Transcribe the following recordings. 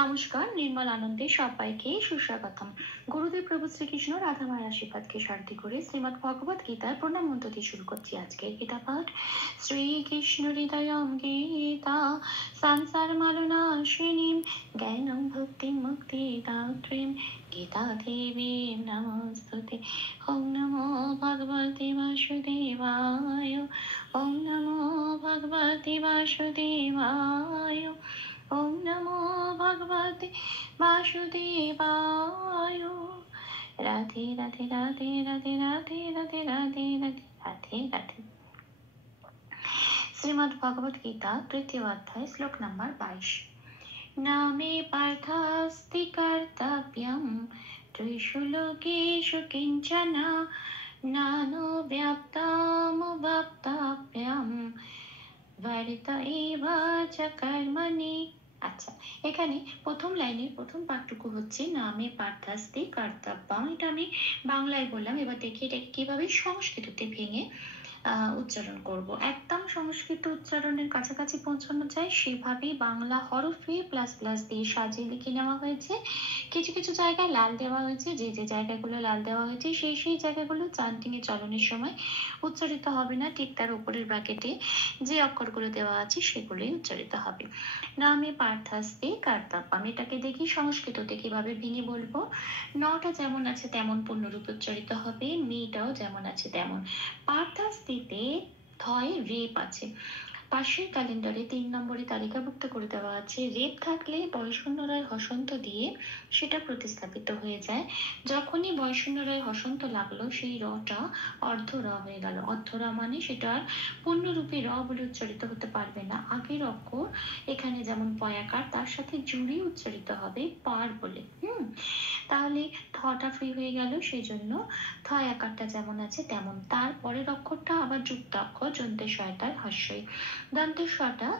নমস্কার, নির্মল আনন্দে সবাইকে সুস্বাগতম। গুরুদেব প্রভু শ্রীকৃষ্ণ রাধা মায়ের আশীর্বাদকে সারথি করে শ্রীমদ্ ভগবত গীতার প্রণাম মন্ত্র দিয়ে শুরু করছি আজকের গীতা পাঠ। শ্রীকৃষ্ণ হৃদয়ম গীতা সংসার মালনাশিনীম জ্ঞানম ভক্তি মুক্তি দাত্রীম গীতা দেবী নমস্তুতে। ওং নমো ভগবতে বাসুদেবায়। ওং নমো ভগবতে বাসুদেবায়। ওং নমো ভগবতে বাসুদেবায়। রাধে রাধে রাধে রাধে রাধে রাধে রাধে রাধে রাধে রাধে। শ্রীমদ্ ভগবত গীতা তৃতীয় অধ্যায় শ্লোক নম্বর 22। নামে পার্থাস্তি কর্তব্যম ত্রিষু লোকেষু কিঞ্চন নানো ব্যাপ্তমব্যপ্তব্যম বর্ত এব চ কর্মণি। আচ্ছা, এখানে প্রথম লাইনের প্রথম পাঠটুকু হচ্ছে নামে পার্থাস্তি কর্তব্যম। এটা আমি বাংলায় বললাম, এবার দেখি এটাকে কিভাবে সংস্কৃততে ভেঙে উচ্চারণ করব। একদম সংস্কৃত উচ্চারণের কাছাকাছি পৌঁছানো যায় সেভাবেই বাংলা হরফে প্লাস প্লাস দিয়ে সাজিয়ে লিখে নেওয়া হয়েছে। কিছু কিছু জায়গায় লাল দেওয়া হয়েছে, যে যে জায়গাগুলো লাল দেওয়া হয়েছে সেই সেই জায়গাগুলো চান্টিংয়ে চলনের সময় উচ্চারিত হবে না, ঠিক তার উপরের ব্র্যাকেটে যে অক্ষরগুলো দেওয়া আছে সেগুলোই উচ্চারিত হবে। নামে পার্থাস্তি কর্তব্যম, এটাকে দেখি সংস্কৃততে কিভাবে ভেঙে বলবো। নটা যেমন আছে তেমন পূর্ণরূপে উচ্চারিত হবে, মেটাও যেমন আছে তেমন। পার্থাস্তিতে থয় রেপ আছে, পাশের ক্যালেন্ডারে 3 নম্বরে তালিকাভুক্ত করে দেওয়া আছে। রেপ থাকলে বয়শূন্যরায় হসন্ত দিয়ে সেটা প্রতিস্থাপিত হয়ে যায়। যখনই বয়শূন্যরায় হসন্ত লাগলো সেই রটা অর্ধ র হয়ে গেল। অর্ধ র মানে সেটা আর পূর্ণরূপে র বলে উচ্চারিত হতে পারবে না। আগের অক্ষর এখানে যেমন পয়াকার তার সাথে জুড়ে উচ্চারিত হবে পার বলে। তাহলে থটা ফ্রি হয়ে গেল, সেই জন্য থয় আকারটা যেমন আছে তেমন। তারপরের অক্ষরটা আবার যুক্ত অক্ষর, যন্তেশ্বয়তার হস্যই। দন্তেশ্বটা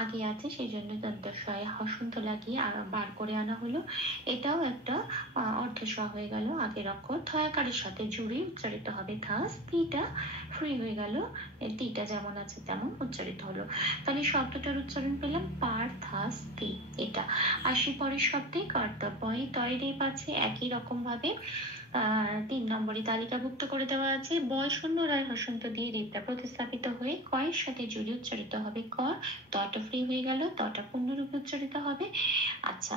আগে আছে সেই জন্য দন্তেশ্বয় হসন্ত লাগিয়ে বার করে আনা হলো। এটাও একটা অর্ধস্ব হয়ে গেল, আগের অক্ষর থয়াকারের সাথে জুড়ে উচ্চারিত হবে। থাস তিটা ফ্রি হয়ে গেল, তিটা যেমন আছে তেমন উচ্চারিত হলো। তাহলে শব্দটার উচ্চারণ পেলাম পার্থাস্তি। এটা আসি পরের শব্দে কর্তব্য, তয় রেপ আছে একই রকম ভাবে 3 নম্বরে তালিকাভুক্ত করে দেওয়া আছে। বয়শূন্য রায় হসন্ত দিয়ে রেপটা প্রতিস্থাপিত হয়ে কয়ের সাথে জুড়ে উচ্চারিত হবে ক। তটা ফ্রি হয়ে গেল, তটা পূর্ণরূপে উচ্চারিত হবে। আচ্ছা,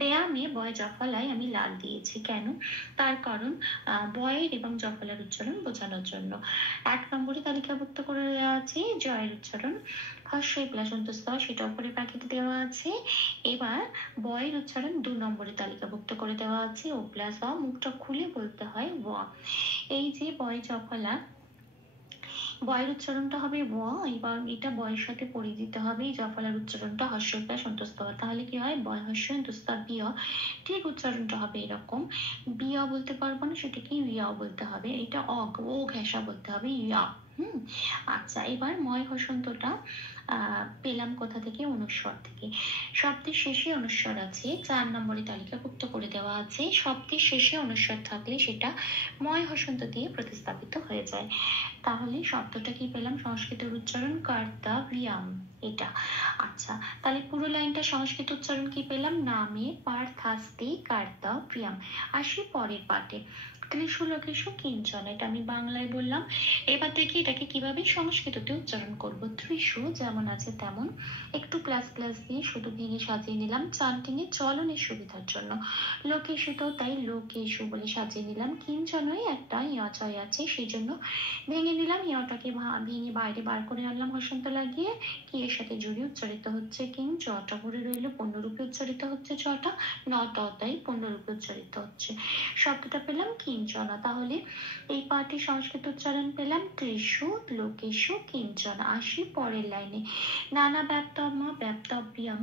ব্যায়ামে বয় জফলায় আমি লাল দিয়েছি কেন? তার কারণ বয়ের এবং জফলার উচ্চারণ বোঝানোর জন্য। 1 নম্বরে তালিকাভুক্ত করে দেওয়া আছে জয়ের উচ্চারণ হস্যই প্লাস অন্তঃস্থ, সেটা উপরে প্যাকেটে দেওয়া আছে। এবার বয়ের উচ্চারণ 2 নম্বরে তালিকাভুক্ত করে দেওয়া আছে ও প্লাস অ, মুখটা খুলে বলতে হয় ব। এই যে বয় জফলা, বয়ের উচ্চারণটা হবে ব, এবার এটা বয়ের সাথে পড়ে দিতে হবে। জফলার উচ্চারণটা হস্য প্লাস অন্তঃস্থ, তাহলে কি হয় বয় হস্য অন্তঃস্থ বিয়। ঠিক উচ্চারণটা হবে এরকম, বিয় বলতে পারবো না, সেটাকে ইয়া বলতে হবে। এটা ও ঘেঁষা বলতে হবে ইয়া। আচ্ছা, এবার ময় হসন্তটা পেলাম কোথা থেকে? অনুস্বর থেকে। শব্দের শেষে অনুস্বর আছে, 4 নম্বরে তালিকাভুক্ত করে দেওয়া আছে। শব্দের শেষে অনুস্বর থাকলে সেটা ময় হসন্ত দিয়ে প্রতিস্থাপিত হয়ে যায়। তাহলে শব্দটা কি পেলাম? সংস্কৃতের উচ্চারণ কর্তব্যম, এটা। আচ্ছা, তাহলে পুরো লাইনটা সংস্কৃত উচ্চারণ কি পেলাম? নামে পার্থাস্তি কর্তব্যম। আসি পরের পাঠে। ত্রিষু লোকেষু কিঞ্চন, এটা আমি বাংলায় বললাম। এবার দেখি এটাকে কিভাবে সংস্কৃততে উচ্চারণ করব। ত্রিষু যেমন আছে তেমন, একটু প্লাস প্লাস দিয়ে শুধু ভেঙে সাজিয়ে নিলাম চান্টিং এ চলনের সুবিধার জন্য। লোকেষু তো তাই লোকেষু বলে সাজিয়ে নিলাম। কিঞ্চনই একটা ইয়চয় আছে সেই জন্য ভেঙে নিলাম। ইয়টাকে ভেঙে বাইরে বার করে আনলাম হসন্ত লাগিয়ে, কি এর সাথে জুড়ে উচ্চারিত হচ্ছে কিং। চটা পরে রইল, পূর্ণরূপে উচ্চারিত হচ্ছে চটা। তাই পূর্ণরূপে উচ্চারিত হচ্ছে। শব্দটা পেলাম কিঞ্চনা। তাহলে এই পাঠে সংস্কৃত উচ্চারণ পেলাম ত্রিষু লোকেষু কিঞ্চন। আসি পরের লাইনে। নানা ব্যাপ্তব্যম,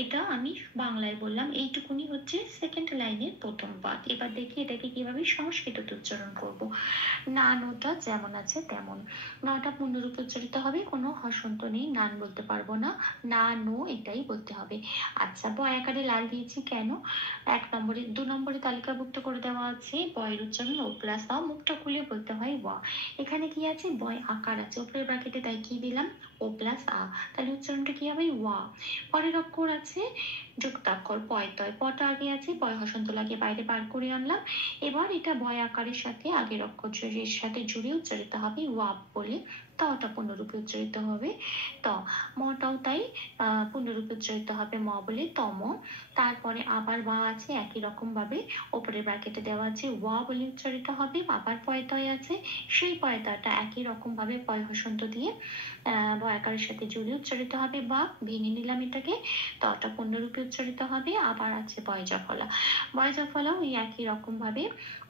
এটা আমি বাংলায় বললাম। এইটুকুনি হচ্ছে সেকেন্ড লাইনের প্রথম পাঠ। এবার দেখি এটাকে কিভাবে সংস্কৃততে উচ্চারণ করব। নানোটা যেমন আছে তেমন, নাটা পূর্ণরূপে উচ্চারিত হবে, কোনো হসন্ত নেই, নান বলতে পারবো না, না নো এটাই বলতে হবে। আচ্ছা, বয় আকারে লাল দিয়েছি কেন? 1 নম্বরে 2 নম্বরে তালিকাভুক্ত করে দেওয়া আছে বয়ের উচ্চারণ ও প্লাস অ, মুখটা খুলে বলতে হয় ওয়া। এখানে কি আছে, বয় আকার আছে উপরের ব্র্যাকেটে, তাই কি দিলাম, ও প্লাস আ, তাহলে উচ্চারণটা কি হবে, ওয়া। পরের অক্ষর আছে যুক্তাক্ষর পয় তয়, পটা আগে আছে, পয় হসন্ত লাগে বাইরে বার করে আনলাম। এবার এটা বয় আকারের সাথে আগের অক্ষরের সাথে জুড়ে উচ্চারিত হবে ওয়া বলে, তটা পূর্ণরূপে উচ্চারিত হবে ত। মটাও তাই পূর্ণরূপে উচ্চারিত হবে ম বলে তম। তারপরে আবার বা আছে একই রকম ভাবে, ওপরের ব্র্যাকেটে দেওয়া আছে ওয়া বলে উচ্চারিত হবে। আবার পয়তয় আছে, সেই পয়তয়টা একই রকম ভাবে পয় হসন্ত দিয়ে বয়াকারের সাথে জুড়ে উচ্চারিত হবে বা, ভেঙে নিলাম এটাকে, তটা পূর্ণরূপে উচ্চারিত হবে। আবার আছে বয়জা ফলা, বয়জা ফলাও ওই একই রকম ভাবে,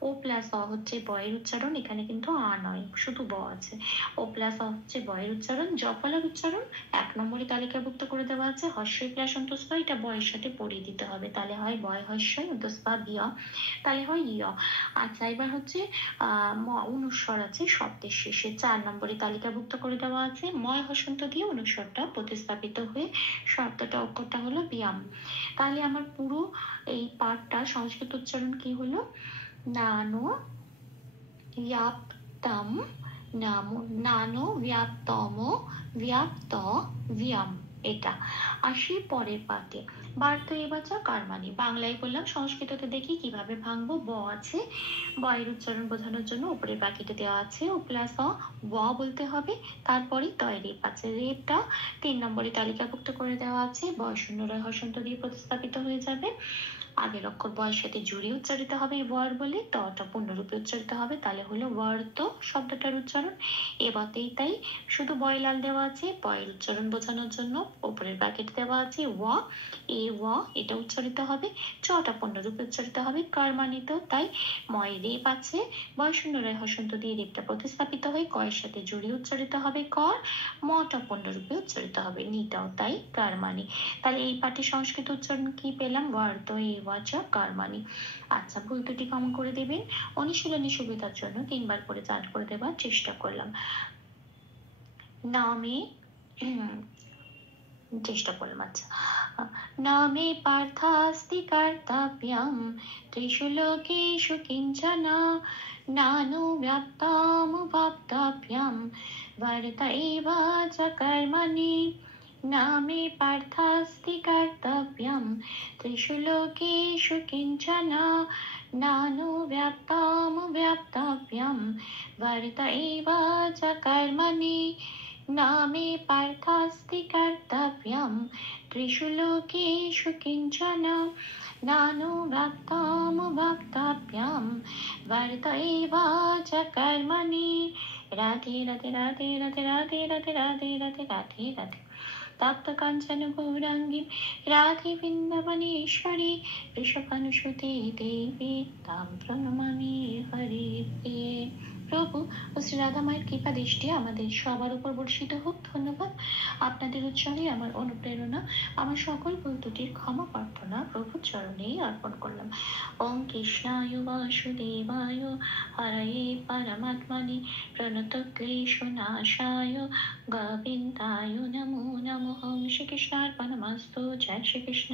ও প্লাস অ হচ্ছে বয়ের উচ্চারণ, এখানে কিন্তু আ নয়, শুধু ব আছে। ও প্লাস অ হচ্ছে বয়ের উচ্চারণ। জফলার উচ্চারণ 1 নম্বরে তালিকাভুক্ত করে দেওয়া আছে, হস্যই প্লাস অন্তঃস্থ, এটা বয়ের সাথে পড়িয়ে দিতে হবে, তাহলে হয় বয় হস্যই অন্তঃস্থ বিয়, তাহলে হয় ইয়। আচ্ছা, এবার হচ্ছে অনুস্বর আছে শব্দের শেষে, 4 নম্বরে তালিকাভুক্ত করে দেওয়া আছে, ময় হসন্ত দিয়ে অনুস্বরটা প্রতিস্থাপিত হয়ে শব্দটা অক্ষরটা হলো ব্যায়াম। তাহলে আমার পুরো এই পাঠটা সংস্কৃত উচ্চারণ কি হলো, নানো ব্যাপ্তম, নানো ব্যাপ্তম, ব্যাপ্ত ব্যায়াম, এটা আসি পরের পাঠে। বার্ত এবাচা কার মানে, বাংলায় বললাম, সংস্কৃততে দেখি কিভাবে ভাঙবো। ব আছে, বয়ের উচ্চারণ বোঝানোর জন্য উপরে ব্র্যাকেটে দেওয়া আছে ও প্লাস অ, ওয়া বলতে হবে। তারপরে তয় রেপ আছে, রেপটা 3 নম্বরে তালিকাভুক্ত করে দেওয়া আছে, বয় শূন্য রয় হসন্ত দিয়ে প্রতিস্থাপিত হয়ে যাবে। আগের অক্ষর বয়ের সাথে জুড়ে উচ্চারিত হবে ওয়ার বলে, তটা পূর্ণরূপে উচ্চারিত হবে, তাহলে হলো ওয়ার্ত শব্দটার উচ্চারণ। এবারেই তাই শুধু বয় লাল দেওয়া আছে, বয়ের উচ্চারণ বোঝানোর জন্য উপরের ব্র্যাকেট দেওয়া আছে ওয়া, এ ওয়া, এটা উচ্চারিত হবে। চটা পূর্ণরূপে উচ্চারিত হবে কার মানিত, তাই ময় রেপ আছে, বয় শূন্য রয় হসন্ত দিয়ে রেপটা প্রতিস্থাপিত হয়ে কয়ের সাথে জুড়ে উচ্চারিত হবে কর, মটা পূর্ণরূপে উচ্চারিত হবে নিটাও তাই কার মানে। তাহলে এই পাঠে সংস্কৃত উচ্চারণ কি পেলাম, ওয়ার্ত এ ওয়াচা কার মানে। আচ্ছা, ভুল ত্রুটি ক্ষমা করে দেবেন, অনুশীলনী সুবিধার জন্য 3 বার করে যাঞ্চ করে দেওয়ার চেষ্টা করলাম। নামে চেষ্টা করলাম। আচ্ছা, নামে পার্থাস্তি কর্তব্যম, ত্রিষু লোকেষু কিঞ্চন, নানু ব্যাপ্তমুপাপ্তব্যম, বর্ত এব চ কর্মণি। নামে পার্থাস্তি কর্তব্যম, ত্রিষু লোকেষু কিঞ্চন, নানু ব্যাপ্তমুপাপ্তব্যম, বর্ত এব চ কর্মণি। নামে পার্থাস্তি কর্তব্যম, ত্রিষু লোকেষু কিঞ্চন, নানু ব্যাপ্তমুপাপ্তব্যম, বর্ত এব চ কর্মণি। রাধে রাধে রাধে রাধে রাধে রাধে রাধে রাধে রাধে রাধে। তপ্ত কাঞ্চন গৌরাঙ্গী রাধে বৃন্দাবনেশ্বরী, বৃষভানুসুতে দেবী তাম প্রণমামি হরি প্রিয়ে। প্রভু ও শ্রী রাধা মায়ের কৃপা দৃষ্টি আমাদের সবার উপর বর্ষিত হোক। ধন্যবাদ। আপনাদের উৎসাহে আমার অনুপ্রেরণা, আমার সকল ভুল ত্রুটির ক্ষমা প্রার্থনা প্রভুর চরণেই অর্পণ করলাম। ওম কৃষ্ণায় বাসুদেবায় হরয়ে পরমাত্মনে প্রণত ক্লেশনাশায় গোবিন্দায় নমো নমঃ। শ্রীকৃষ্ণার্পণমস্তু। জয় শ্রীকৃষ্ণ।